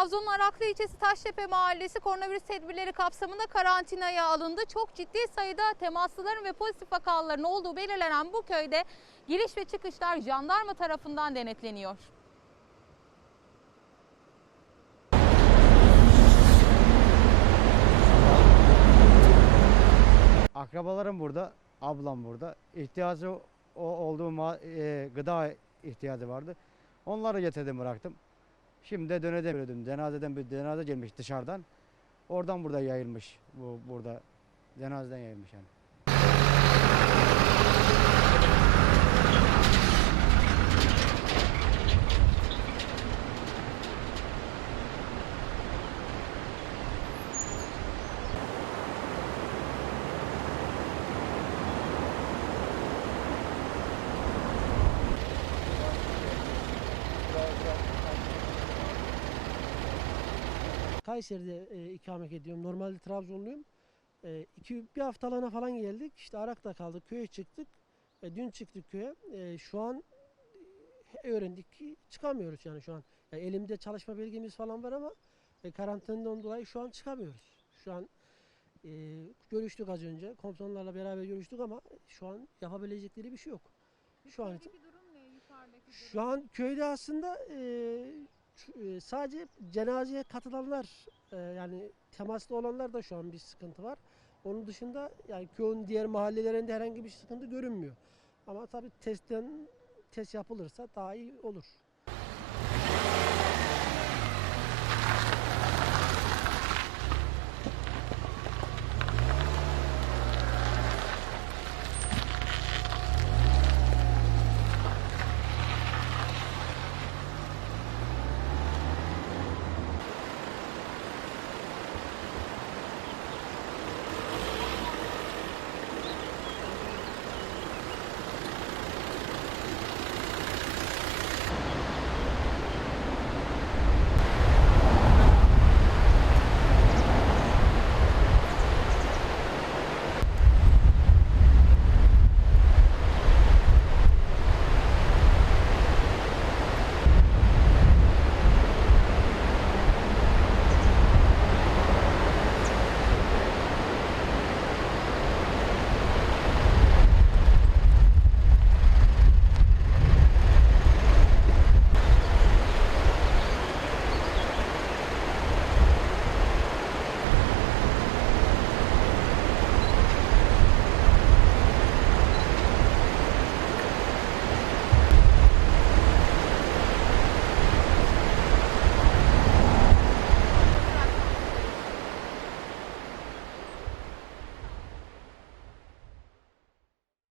Trabzon'un Araklı ilçesi Taştepe Mahallesi koronavirüs tedbirleri kapsamında karantinaya alındı. Çok ciddi sayıda temaslıların ve pozitif vakaların olduğu belirlenen bu köyde giriş ve çıkışlar jandarma tarafından denetleniyor. Akrabalarım burada, ablam burada. İhtiyacı o olduğu e, gıda ihtiyacı vardı. Onları getirdim bıraktım. Şimdi de dönemedim. Cenazeden bir cenaze gelmiş dışarıdan. Oradan burada yayılmış. Bu burada cenazeden yayılmış yani. Kayseri'de e, ikamet ediyorum. Normalde Trabzonluyum. E, iki, bir haftalığına falan geldik. İşte Arak'ta kaldık. Köye çıktık. E, dün çıktık köye. E, şu an e, öğrendik ki çıkamıyoruz yani şu an. Ya elimde çalışma belgemiz falan var ama e, karantinadan dolayı şu an çıkamıyoruz. Şu an e, görüştük az önce. Komisyonlarla beraber görüştük ama şu an yapabilecekleri bir şey yok. Şu an için. Şu an köyde aslında e, sadece cenazeye katılanlar e, yani temaslı olanlar da şu an bir sıkıntı var. Onun dışında yani köyün diğer mahallelerinde herhangi bir sıkıntı görünmüyor. Ama tabii testten test yapılırsa daha iyi olur.